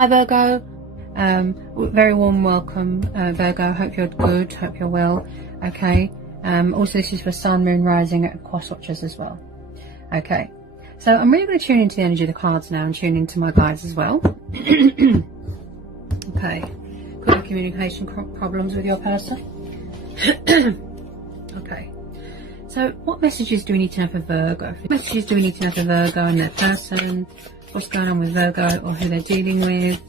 Hi Virgo, very warm welcome Virgo, hope you're good, hope you're well, okay. Also this is for Sun, Moon, Rising, Aquarius watchers as well. Okay, so I'm really going to tune into the energy of the cards now and tune into my guides as well. Okay, could have communication problems with your person. Okay, so what messages do we need to know for Virgo? What messages do we need to know for Virgo and their person? What's going on with Virgo or who they're dealing with?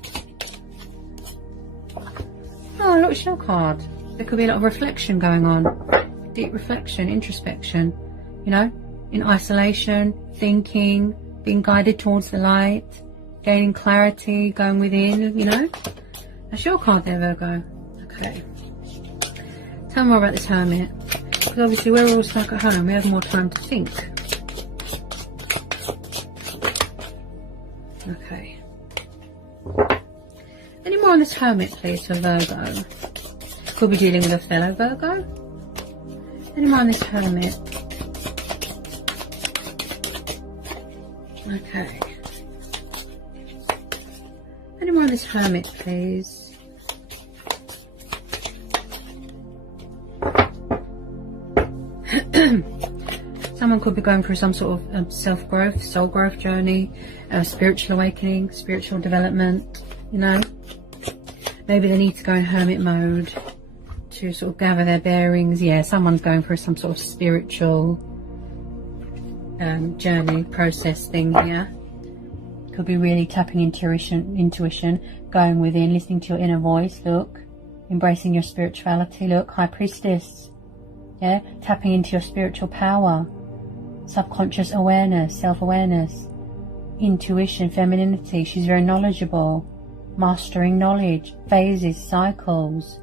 Oh, look, it's your card. There could be a lot of reflection going on. Deep reflection, introspection, you know, in isolation, thinking, being guided towards the light, gaining clarity, going within, you know. That's your card there, Virgo. Okay. Tell me more about this Hermit. Because obviously we're all stuck at home. We have more time to think. Okay. Any more on this Hermit, please, for Virgo? Could be dealing with a fellow Virgo. Any more on this Hermit? Okay. Any more on this Hermit, please? Someone could be going through some sort of self-growth, soul growth journey, spiritual awakening, spiritual development, you know. Maybe they need to go in hermit mode to sort of gather their bearings. Yeah, someone's going through some sort of spiritual journey, process thing here. Could be really tapping intuition, going within, listening to your inner voice, look. Embracing your spirituality, look. High Priestess. Yeah, tapping into your spiritual power. Subconscious awareness, self-awareness, intuition, femininity. She's very knowledgeable, mastering knowledge, phases, cycles,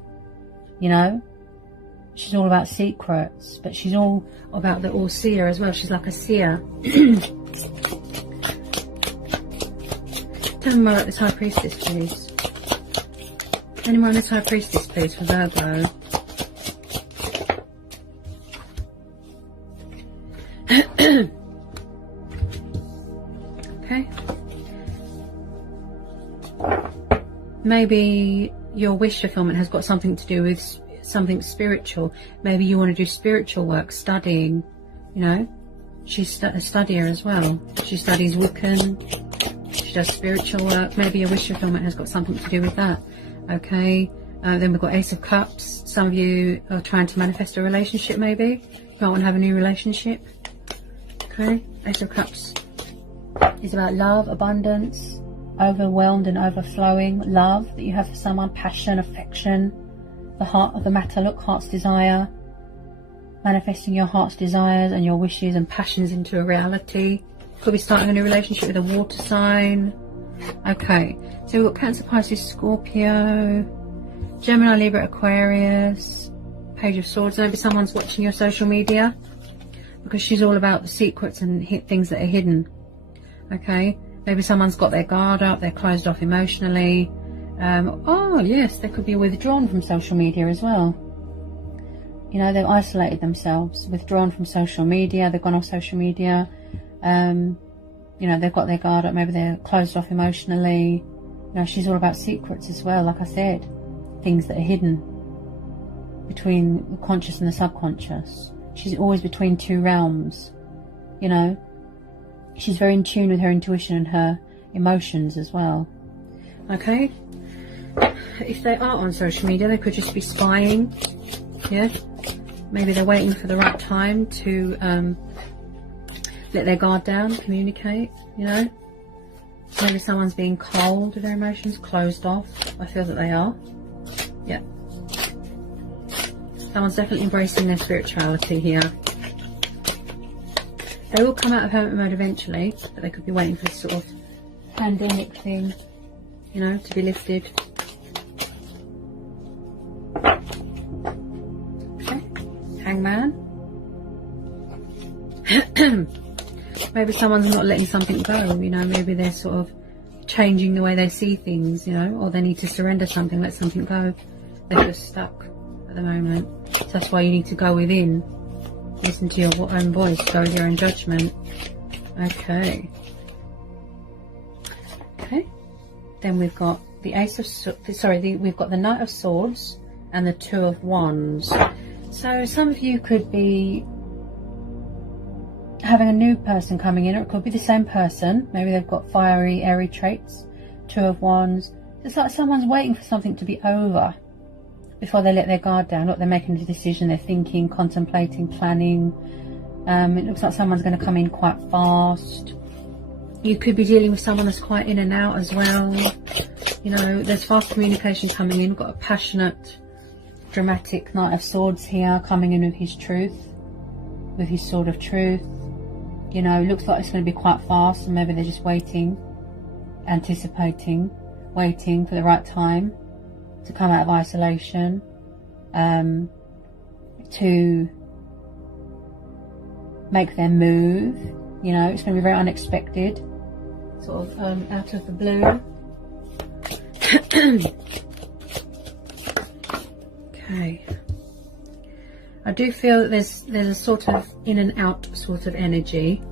you know. She's all about secrets, but she's all about the all-seer as well. She's like a seer. Tell me more about this High Priestess, please. Anyone on this High Priestess, please, for Virgo? Okay. Maybe your wish fulfillment has got something to do with something spiritual. Maybe you want to do spiritual work, studying, you know. She's a studier as well. She studies Wiccan. She does spiritual work. Maybe your wish fulfillment has got something to do with that. Okay. Then we've got Ace of Cups. Some of you are trying to manifest a relationship, maybe. You might want to have a new relationship. Okay. Ace of Cups is about love, abundance, overwhelmed and overflowing love that you have for someone, passion, affection, the heart of the matter, look, heart's desire, manifesting your heart's desires and your wishes and passions into a reality. Could be starting a new relationship with a water sign. Okay, so we've got Cancer, Pisces, Scorpio, Gemini, Libra, Aquarius, Page of Swords. Maybe someone's watching your social media because she's all about the secrets and things that are hidden. Okay, maybe someone's got their guard up, they're closed off emotionally. Oh yes, they could be withdrawn from social media as well. You know, they've isolated themselves, withdrawn from social media, they've gone off social media. You know, they've got their guard up, maybe they're closed off emotionally. You know, she's all about secrets as well, like I said. Things that are hidden between the conscious and the subconscious. She's always between two realms, you know. She's very in tune with her intuition and her emotions as well. Okay. If they are on social media, they could just be spying. Yeah. Maybe they're waiting for the right time to let their guard down, communicate, you know. Maybe someone's being cold with their emotions, closed off. I feel that they are. Yeah. Someone's definitely embracing their spirituality here. They will come out of hermit mode eventually, but they could be waiting for this sort of pandemic thing, you know, to be lifted. Okay. Hangman. Maybe someone's not letting something go, you know, maybe they're sort of changing the way they see things, you know, or they need to surrender something, let something go. They're just stuck at the moment. So that's why you need to go within. Listen to your own voice, go with your own judgment. Okay. Okay. Then we've got the we've got the Knight of Swords and the Two of Wands. So some of you could be having a new person coming in, or it could be the same person. Maybe they've got fiery, airy traits. Two of Wands. It's like someone's waiting for something to be over before they let their guard down. Look, they're making a decision, they're thinking, contemplating, planning. It looks like someone's going to come in quite fast. You could be dealing with someone that's quite in and out as well. You know, there's fast communication coming in. We've got a passionate, dramatic Knight of Swords here coming in with his truth, with his sword of truth. You know, it looks like it's going to be quite fast, and maybe they're just waiting, anticipating, waiting for the right time to come out of isolation, to make their move. You know, it's going to be very unexpected, sort of out of the blue. Okay. I do feel that there's a sort of in and out sort of energy,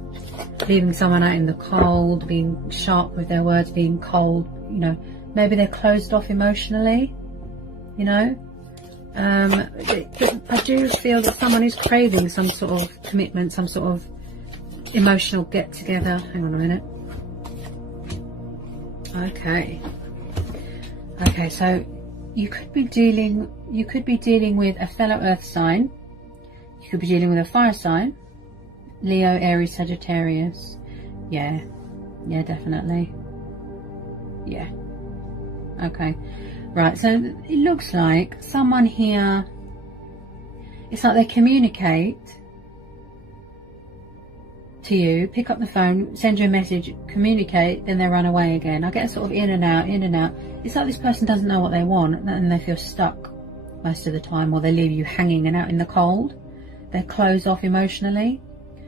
leaving someone out in the cold, being sharp with their words, being cold. You know, maybe they're closed off emotionally. You know, I do feel that someone is craving some sort of commitment, some sort of emotional get together. Hang on a minute. Okay, so you could be dealing with a fellow earth sign. You could be dealing with a fire sign, Leo, Aries, Sagittarius. Yeah, definitely. Yeah. Okay. Right, so it looks like someone here, it's like they communicate to you, pick up the phone, send you a message, communicate, then they run away again. I get a sort of in and out. It's like this person doesn't know what they want, and they feel stuck most of the time, or they leave you hanging and out in the cold. They're closed off emotionally.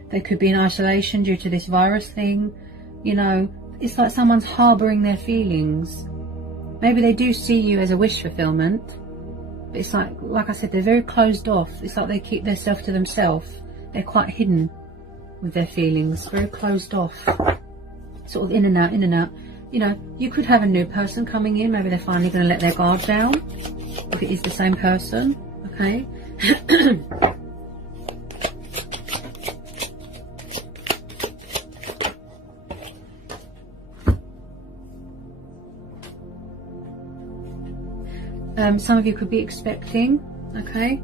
They could be in isolation due to this virus thing. You know, it's like someone's harbouring their feelings. Maybe they do see you as a wish fulfillment, but it's like I said, they're very closed off. It's like they keep themselves to themselves. They're quite hidden with their feelings, very closed off, sort of in and out. You know, you could have a new person coming in. Maybe they're finally going to let their guard down, if it is the same person. Okay. Some of you could be expecting. Okay,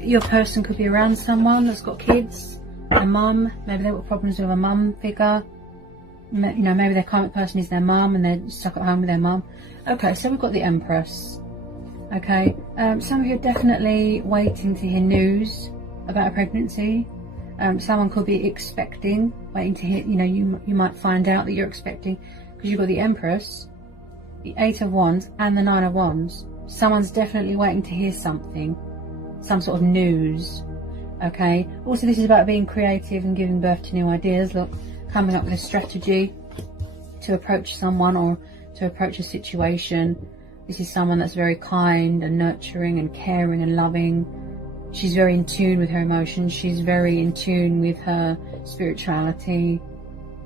your person could be around someone that's got kids, a mum. Maybe they've got problems with a mum figure. You know, maybe their current person is their mum and they're stuck at home with their mum. Okay, so we've got the Empress. Okay, some of you are definitely waiting to hear news about a pregnancy. Someone could be expecting, waiting to hear. You know, you might find out that you're expecting, because you've got the Empress, the Eight of Wands, and the Nine of Wands. Someone's definitely waiting to hear something, some sort of news. Okay, also this is about being creative and giving birth to new ideas. Look, coming up with a strategy to approach someone or to approach a situation. This is someone that's very kind and nurturing and caring and loving. She's very in tune with her emotions. She's very in tune with her spirituality.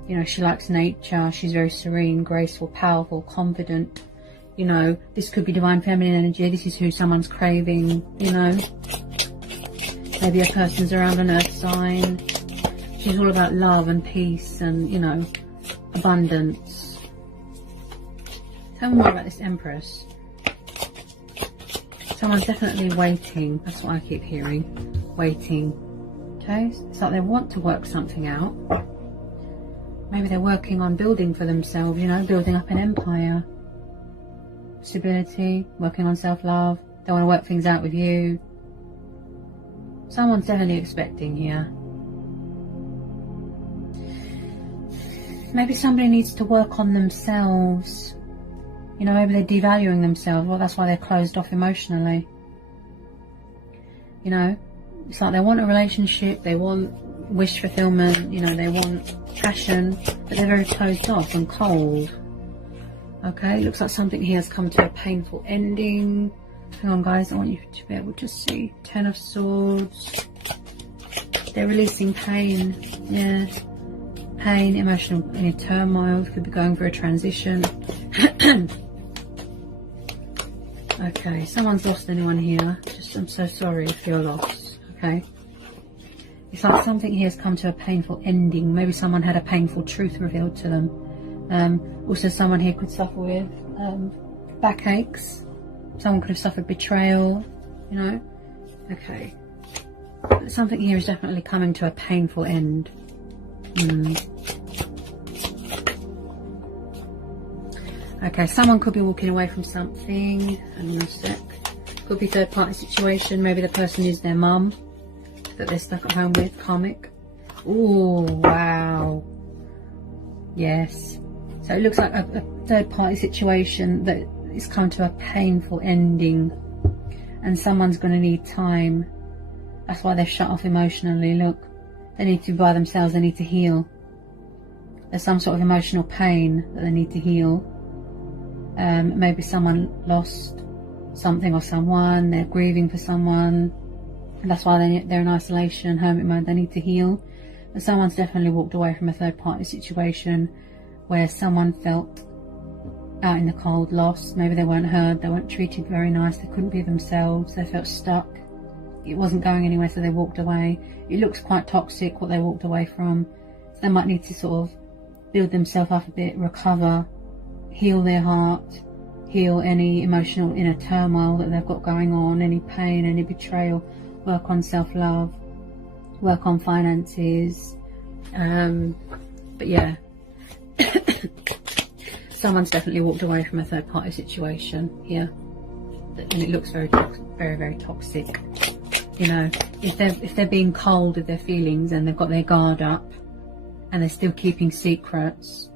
You know, she likes nature. She's very serene, graceful, powerful, confident. You know, this could be divine feminine energy. This is who someone's craving, you know. Maybe a person's around an earth sign. She's all about love and peace and, you know, abundance. Tell me more about this Empress. Someone's definitely waiting. That's what I keep hearing. Waiting. Okay? It's like they want to work something out. Maybe they're working on building for themselves, you know, building up an empire. Stability, working on self-love. They want to work things out with you. Someone's definitely expecting here. Maybe somebody needs to work on themselves. You know, maybe they're devaluing themselves. Well, that's why they're closed off emotionally. You know, it's like they want a relationship, they want wish fulfillment, you know, they want passion, but they're very closed off and cold. Okay, looks like something here has come to a painful ending. Hang on, guys, I want you to be able to see. Ten of Swords. They're releasing pain. Yeah. Pain, emotional turmoil. Could be going through a transition. Okay, someone's lost anyone here. I'm so sorry for your loss. Okay. It's like something here has come to a painful ending. Maybe someone had a painful truth revealed to them. Also, someone here could suffer with backaches. Someone could have suffered betrayal, you know. Okay. But something here is definitely coming to a painful end. Okay, someone could be walking away from something. Hang on a sec. Could be third party situation. Maybe the person is their mum that they're stuck at home with, karmic. Oh, wow. Yes. So it looks like a third party situation that is come to a painful ending, and someone's going to need time. That's why they're shut off emotionally. Look, they need to be by themselves. They need to heal. There's some sort of emotional pain that they need to heal. Maybe someone lost something or someone. They're grieving for someone. And that's why they're in isolation, hermit mode. They need to heal. And someone's definitely walked away from a third party situation where someone felt out in the cold, lost. Maybe they weren't heard, they weren't treated very nice, they couldn't be themselves, they felt stuck. It wasn't going anywhere, so they walked away. It looks quite toxic what they walked away from. So they might need to sort of build themselves up a bit, recover, heal their heart, heal any emotional inner turmoil that they've got going on, any pain, any betrayal. Work on self-love, work on finances. But yeah, someone's definitely walked away from a third-party situation here, and it looks very, very toxic. You know, if they're being cold with their feelings and they've got their guard up and they're still keeping secrets.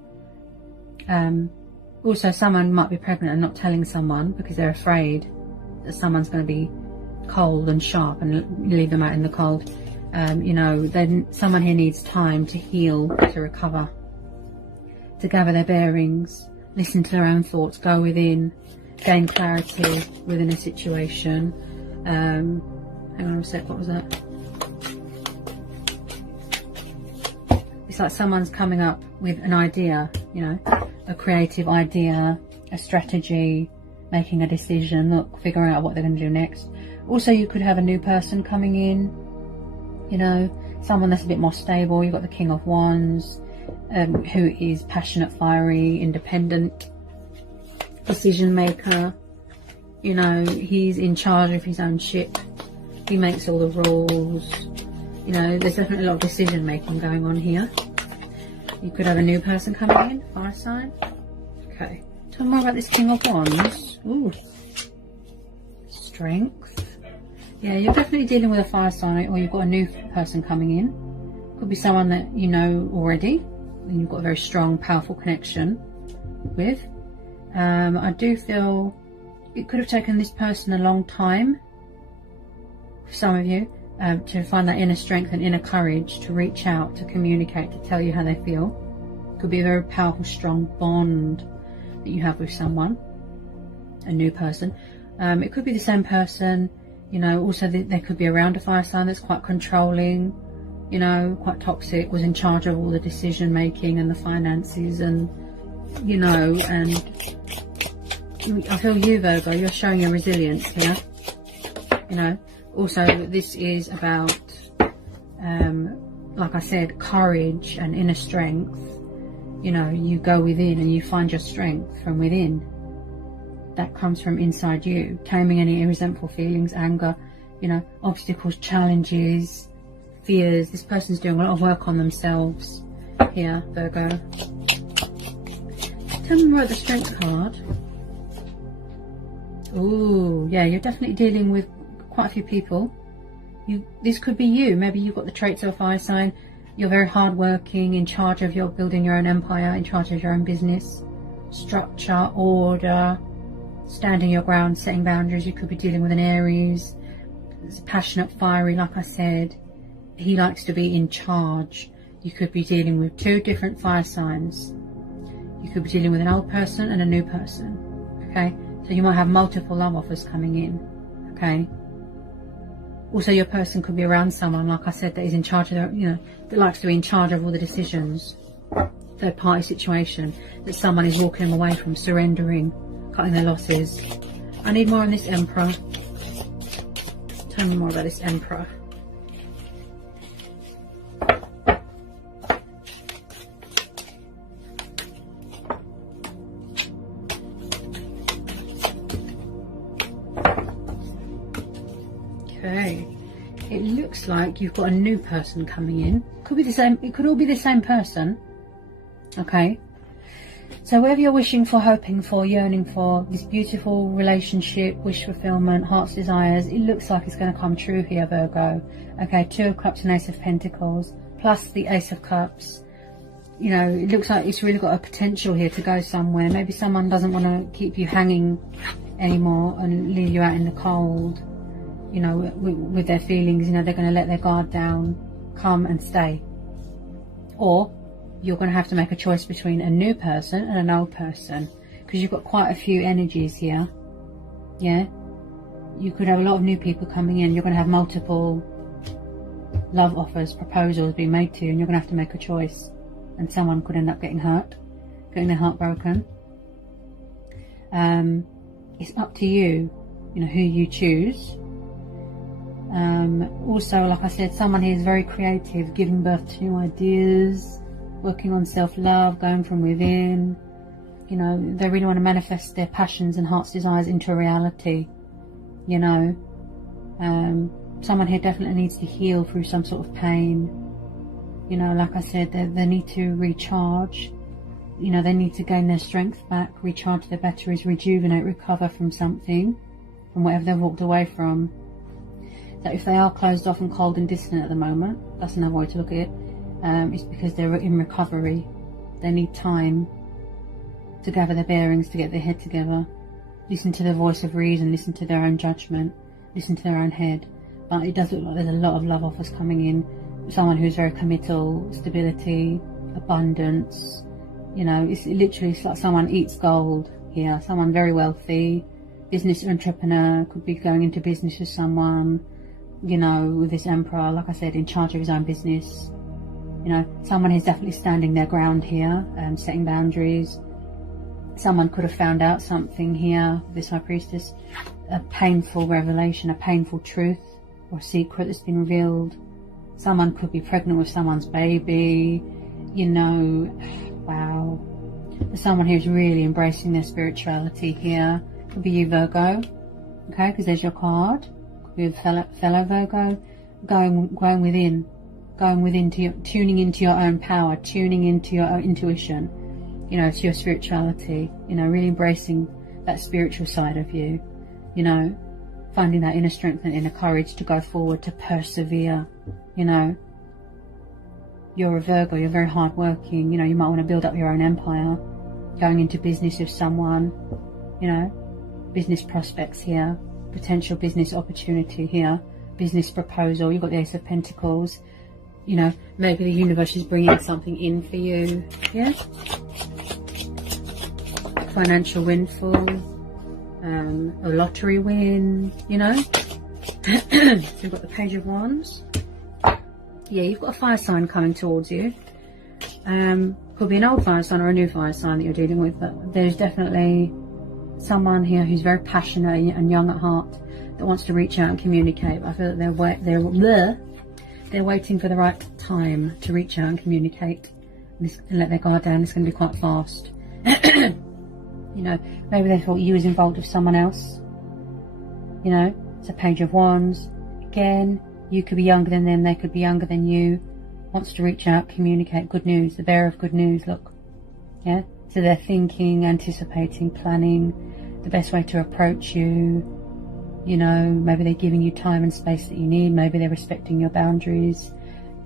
Also, someone might be pregnant and not telling someone because they're afraid that someone's going to be cold and sharp and leave them out in the cold. You know, then someone here needs time to heal, to recover, to gather their bearings, listen to their own thoughts, go within, gain clarity within a situation. Hang on a sec, what was that? It's like someone's coming up with an idea, you know, a creative idea, a strategy, making a decision, look, figuring out what they're going to do next. Also, you could have a new person coming in, you know, someone that's a bit more stable. You've got the King of Wands, who is passionate, fiery, independent, decision maker. You know, he's in charge of his own ship. He makes all the rules. You know, there's definitely a lot of decision making going on here. You could have a new person coming in, fire sign. Okay, tell me more about this King of Wands. Ooh, strength. Yeah, you're definitely dealing with a fire sign, or you've got a new person coming in. Could be someone that you know already and you've got a very strong, powerful connection with. I do feel it could have taken this person a long time, for some of you, to find that inner strength and inner courage to reach out, to communicate, to tell you how they feel. It could be a very powerful, strong bond that you have with someone, a new person. It could be the same person. You know, also they could be around a fire sign that's quite controlling, you know, quite toxic, was in charge of all the decision making and the finances, and, you know, and I feel you, Virgo, you're showing your resilience here, you know. Also, this is about, like I said, courage and inner strength. You know, you go within and you find your strength from within. That comes from inside you, taming any resentful feelings, anger, you know, obstacles, challenges, fears. This person's doing a lot of work on themselves here, Virgo. Tell me more about the Strength card. Ooh, yeah, you're definitely dealing with quite a few people. This could be you. Maybe you've got the traits of a fire sign. You're very hardworking, in charge of building your own empire, in charge of your own business, structure, order, standing your ground, setting boundaries. You could be dealing with an Aries. It's passionate, fiery, like I said. He likes to be in charge. You could be dealing with two different fire signs. You could be dealing with an old person and a new person. Okay, so you might have multiple love offers coming in. Okay. Also, your person could be around someone, like I said, that is in charge of their, you know, that likes to be in charge of all the decisions. Third party situation that someone is walking away from, surrendering, cutting their losses. I need more on this Emperor. Tell me more about this Emperor. Okay, it looks like you've got a new person coming in. Could be the same. It could all be the same person. Okay. So whatever you're wishing for, hoping for, yearning for, this beautiful relationship, wish fulfillment, heart's desires, it looks like it's going to come true here, Virgo. Okay, 2 of Cups and Ace of Pentacles, plus the Ace of Cups. You know, it looks like it's really got a potential here to go somewhere. Maybe someone doesn't want to keep you hanging anymore and leave you out in the cold, you know, with their feelings. You know, they're going to let their guard down, come and stay. Or you're going to have to make a choice between a new person and an old person, because you've got quite a few energies here. Yeah, you could have a lot of new people coming in. You're going to have multiple love offers, proposals being made to you, and you're going to have to make a choice, and someone could end up getting hurt, getting their heart broken. It's up to you, you know, who you choose. Also, like I said, someone here is very creative, giving birth to new ideas, working on self-love, going from within. You know, they really want to manifest their passions and heart's desires into reality. You know, someone here definitely needs to heal through some sort of pain. You know, like I said, they need to recharge. You know, they need to gain their strength back, recharge their batteries, rejuvenate, recover from something, from whatever they've walked away from. So if they are closed off and cold and distant at the moment, that's another way to look at it. It's because they're in recovery. They need time to gather their bearings, to get their head together, listen to the voice of reason, listen to their own judgment, listen to their own head. But it does look like there's a lot of love offers coming in. Someone who's very committal, stability, abundance. You know, it's like someone eats gold here. Someone very wealthy, business entrepreneur, could be going into business with someone, you know, with this Emperor, like I said, in charge of his own business. You know, someone is definitely standing their ground here, setting boundaries. Someone could have found out something here, this High Priestess, a painful revelation, a painful truth or secret that's been revealed. Someone could be pregnant with someone's baby, you know, wow. There's someone who's really embracing their spirituality here. Could be you, Virgo, okay, because there's your card. Could be a fellow Virgo, going within. Going within, tuning into your own power, tuning into your own intuition, you know, to your spirituality, you know, really embracing that spiritual side of you, you know, finding that inner strength and inner courage to go forward, to persevere. You know, you're a Virgo, you're very hardworking, you know, you might want to build up your own empire, going into business with someone, you know, business prospects here, potential business opportunity here, business proposal. You've got the Ace of Pentacles. You know, maybe the universe is bringing something in for you. Yeah. Financial windfall, a lottery win, you know. So you've got the Page of Wands. Yeah, you've got a fire sign coming towards you. Could be an old fire sign or a new fire sign that you're dealing with, but there's definitely someone here who's very passionate and young at heart that wants to reach out and communicate. I feel that they're waiting for the right time to reach out and communicate and let their guard down. It's going to be quite fast. You know, maybe they thought you was involved with someone else. You know, it's a Page of Wands. Again, you could be younger than them, they could be younger than you. Wants to reach out, communicate good news, the bearer of good news, look. Yeah, so they're thinking, anticipating, planning the best way to approach you. You know, maybe they're giving you time and space that you need. Maybe they're respecting your boundaries.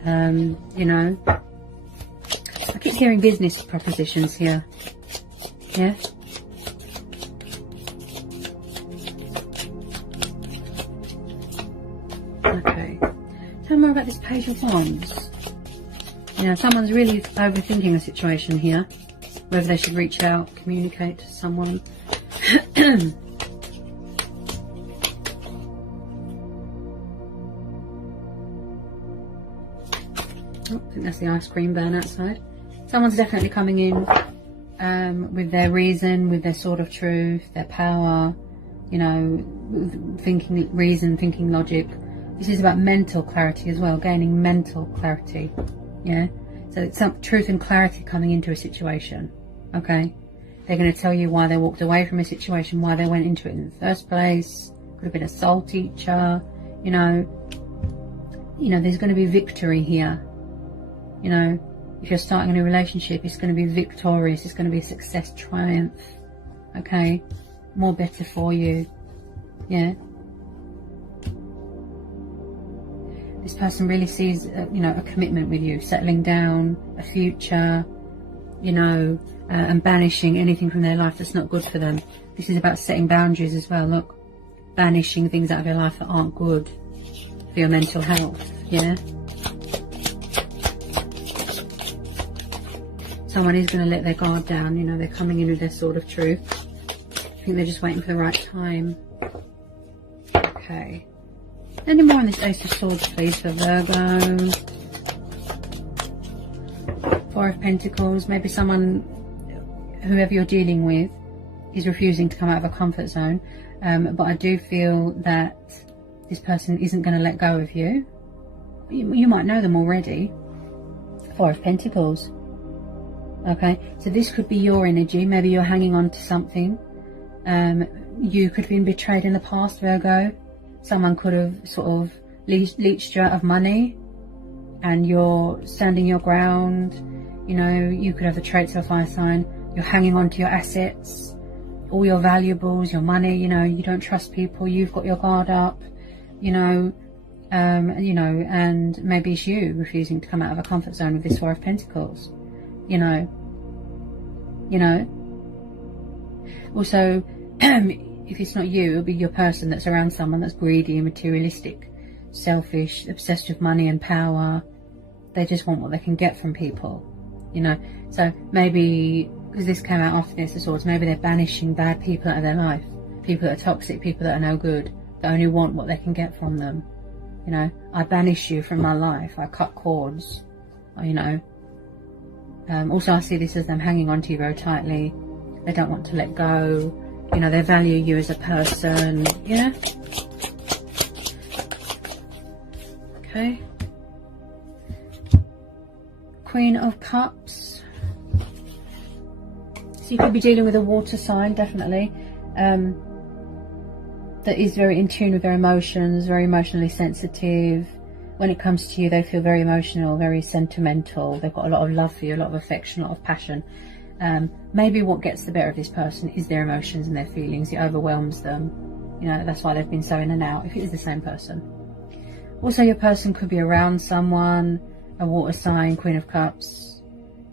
You know, I keep hearing business propositions here. Yeah. Okay. Tell me more about this Page of Wands. You know, someone's really overthinking a situation here. Whether they should reach out, communicate to someone. I think that's the ice cream burn outside. Someone's definitely coming in with their reason, with their sword of truth, their power, you know, thinking reason, thinking logic. This is about mental clarity as well, gaining mental clarity. Yeah, so it's some truth and clarity coming into a situation. Okay, they're going to tell you why they walked away from a situation, why they went into it in the first place. Could have been a soul teacher. You know, there's going to be victory here. You know, if you're starting a new relationship, it's going to be victorious. It's going to be success, triumph. Okay, more better for you. Yeah. This person really sees, you know, a commitment with you, settling down, a future, you know, and banishing anything from their life that's not good for them. This is about setting boundaries as well. Look, banishing things out of your life that aren't good for your mental health. Yeah. Someone is going to let their guard down. You know, they're coming in with their sword of truth. I think they're just waiting for the right time. Okay. Any more on this Ace of Swords, please, for Virgo? Four of Pentacles. Maybe someone, whoever you're dealing with, is refusing to come out of a comfort zone. But I do feel that this person isn't going to let go of you. You might know them already. Four of Pentacles. Okay, so this could be your energy. Maybe you're hanging on to something. You could have been betrayed in the past, Virgo. Someone could have sort of leached you out of money, and you're standing your ground. You know, you could have the traits of a fire sign. You're hanging on to your assets, all your valuables, your money. You know, you don't trust people. You've got your guard up. You know, and maybe it's you refusing to come out of a comfort zone with this Four of Pentacles. You know. Also, if it's not you, it'll be your person that's around someone that's greedy and materialistic, selfish, obsessed with money and power. They just want what they can get from people, you know. So maybe, because this came out after the Ace of Swords, maybe they're banishing bad people out of their life. People that are toxic, people that are no good, that only want what they can get from them. You know, I banish you from my life. I cut cords, you know. Also, I see this as them hanging on to you very tightly. They don't want to let go. You know, they value you as a person. Yeah. Okay. Queen of Cups. So you could be dealing with a water sign, definitely. That is very in tune with their emotions, very emotionally sensitive. When it comes to you, they feel very emotional, very sentimental. They've got a lot of love for you, a lot of affection, a lot of passion. Maybe what gets the better of this person is their emotions and their feelings. It overwhelms them. You know, that's why they've been so in and out, if it is the same person. Also, your person could be around someone, a water sign, Queen of Cups,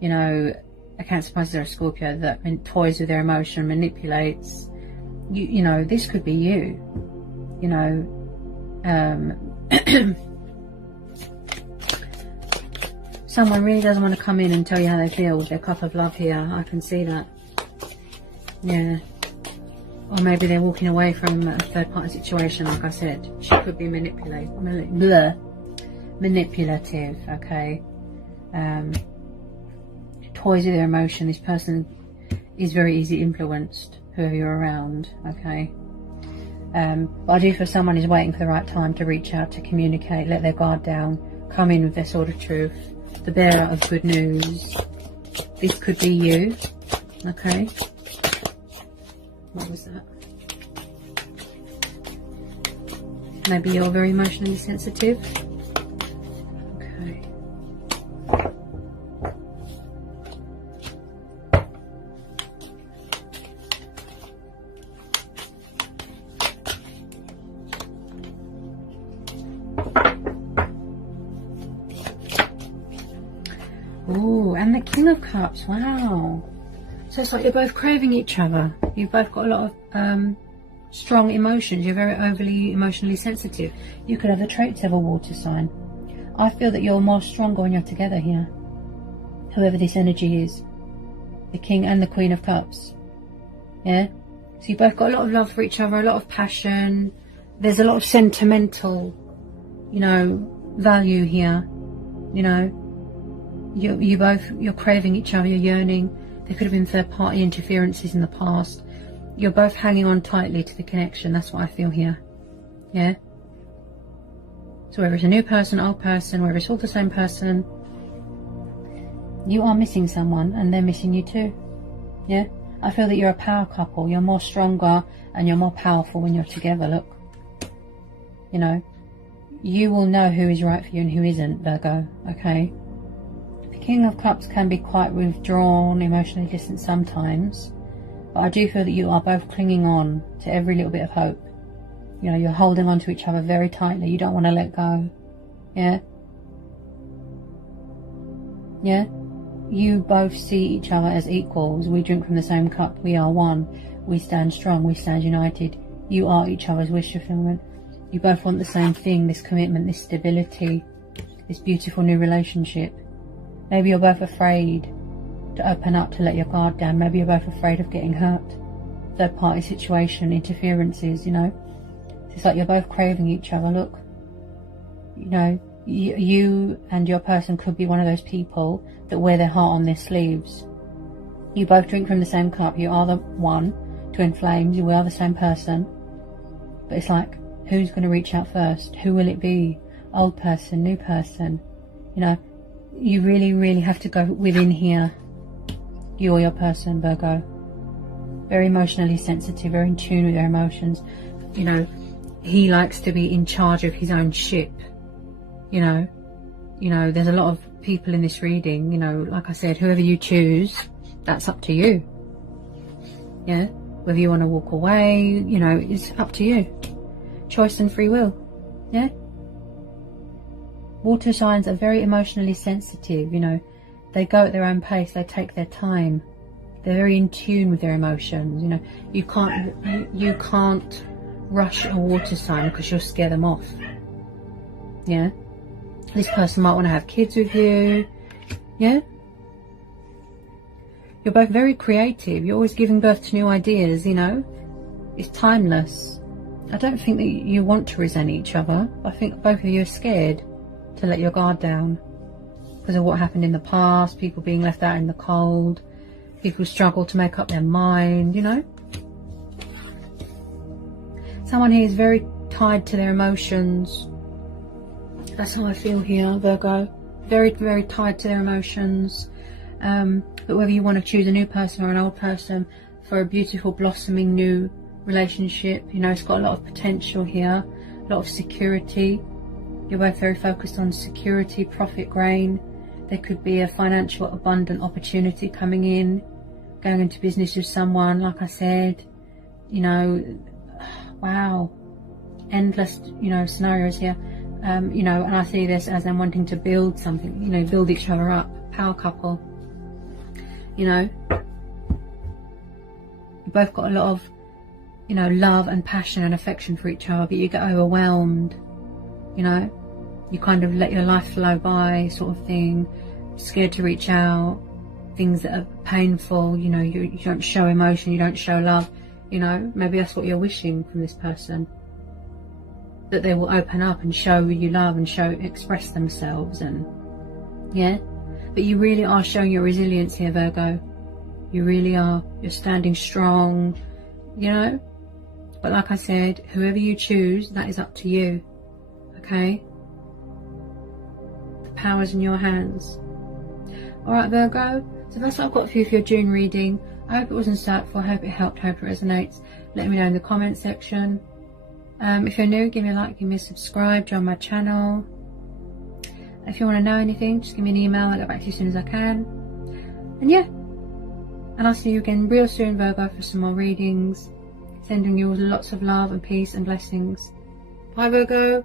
you know, a Cancer, Pisces or a Scorpio that toys with their emotion, manipulates. You know, this could be you. You know, someone really doesn't want to come in and tell you how they feel with their cup of love here. I can see that. Yeah. Or maybe they're walking away from a third party situation, like I said. She could be manipulative, okay. Toys with their emotion. This person is very easily influenced, whoever you're around, okay. But I do feel someone is waiting for the right time to reach out, to communicate, let their guard down, come in with their sword of truth. The bearer of good news. This could be you. Okay. What was that? Maybe you're very emotionally sensitive. Okay. Oh, and the King of Cups. Wow. So it's like you're both craving each other. You've both got a lot of strong emotions. You're very overly emotionally sensitive. You could have the traits of a water sign. I feel that you're more stronger when you're together here. Whoever this energy is. The King and the Queen of Cups. Yeah? So you've both got a lot of love for each other, a lot of passion. There's a lot of sentimental, you know, value here. You know? You're craving each other, you're yearning. There could have been third party interferences in the past. you're both hanging on tightly to the connection. That's what I feel here. Yeah. So whether it's a new person, old person, whether it's all the same person, you are missing someone and they're missing you too. Yeah. I feel that you're a power couple. You're more stronger and you're more powerful when you're together. Look. You know. You will know who is right for you and who isn't, Virgo. Okay. The King of Cups can be quite withdrawn, emotionally distant sometimes. But I do feel that you are both clinging on to every little bit of hope. You know, you're holding on to each other very tightly. You don't want to let go. Yeah? Yeah? You both see each other as equals. We drink from the same cup. We are one. We stand strong. We stand united. You are each other's wish fulfillment. You both want the same thing, this commitment, this stability, this beautiful new relationship. Maybe you're both afraid to open up, to let your guard down. Maybe you're both afraid of getting hurt. Third party situation, interferences, you know. It's like you're both craving each other. Look, you know, you and your person could be one of those people that wear their heart on their sleeves. You both drink from the same cup. You are the one, twin flames. You are the same person. But it's like, who's going to reach out first? Who will it be? Old person, new person? You know, you really, really have to go within here. You or your person, Virgo. Very emotionally sensitive, very in tune with their emotions. You know, he likes to be in charge of his own ship. You know, there's a lot of people in this reading. You know, like I said, whoever you choose, that's up to you. Yeah, whether you want to walk away, you know, it's up to you. Choice and free will. Yeah. Water signs are very emotionally sensitive. You know, they go at their own pace. They take their time. They're very in tune with their emotions. You know, you can't rush a water sign because you'll scare them off. Yeah. This person might want to have kids with you. Yeah. You're both very creative. You're always giving birth to new ideas, you know. It's timeless. I don't think that you want to resent each other. I think both of you are scared to let your guard down because of what happened in the past, people being left out in the cold, people struggle to make up their mind, you know. Someone here is very tied to their emotions. That's how I feel here, Virgo. Very, very tied to their emotions. But whether you want to choose a new person or an old person for a beautiful, blossoming new relationship, you know, it's got a lot of potential here, a lot of security. You're both very focused on security, profit, gain. There could be a financial abundant opportunity coming in, going into business with someone, like I said, you know. Wow, endless, you know, scenarios here. You know, and I see this as them wanting to build something, you know, build each other up. Power couple, you know. You both got a lot of, you know, love and passion and affection for each other, but you get overwhelmed, you know. You kind of let your life flow by, sort of thing. Scared to reach out. Things that are painful, you know, you don't show emotion, you don't show love, you know. Maybe that's what you're wishing from this person. That they will open up and show you love and express themselves, and yeah. But you really are showing your resilience here, Virgo. You really are. You're standing strong, you know. But like I said, whoever you choose, that is up to you. Okay? The power's in your hands. Alright, Virgo. So that's what I've got for you for your June reading. I hope it was insightful. I hope it helped. I hope it resonates. Let me know in the comment section. If you're new, give me a like, give me a subscribe, join my channel. If you want to know anything, just give me an email. I'll get back to you as soon as I can. And yeah, and I'll see you again real soon, Virgo, for some more readings. Sending you lots of love and peace and blessings. Bye, Virgo.